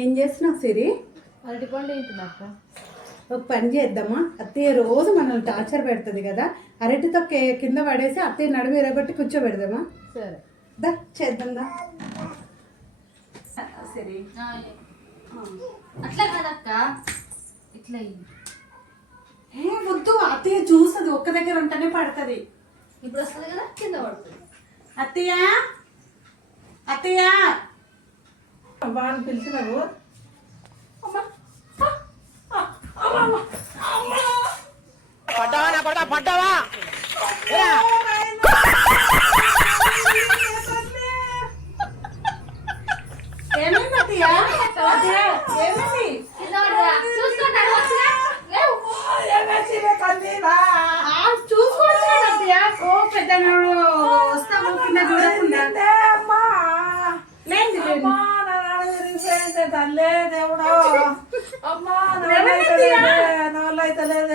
ఏం చేస్తున్నావు సిరి? అరటిపండు ఏంటిదక్క? ఒక పని చేద్దామా? అత్తయ్య రోజు మనల్ని టార్చర్ పెడుతుంది కదా, అరటితో కింద పడేసి అత్తయ్య నడుము ఎరగొట్టి కూర్చోబెడదామా? సరే దా చేద్దాం దా. సిరి అట్లా కాదక్క, ఇట్లా ఏ వద్దు, అత్తయ్య చూస్తుంది, ఒక్క దగ్గర ఉంటేనే పడుతుంది. ఇప్పుడు వస్తుంది కదా, కింద పడుతుంది. అత్తయ్య అత్తయ్య బాగా పిలిచినావు. పడ్డావా నా కొడక పడ్డావా? ఏమైంది అత్తయ్య? అత్తయ్య ఏమైంది? కింద పడదా? చూసుకోండి, అక్కడ వచ్చినా? లేవు. చూసుకోవచ్చు అత్తయ్య. ఓ పెద్ద వస్తాము కింద చూడకుండా. తల్లే దేవుడా, అమ్మా ఏమైంది అత్తయ్య? నోళ్ళైతలేదు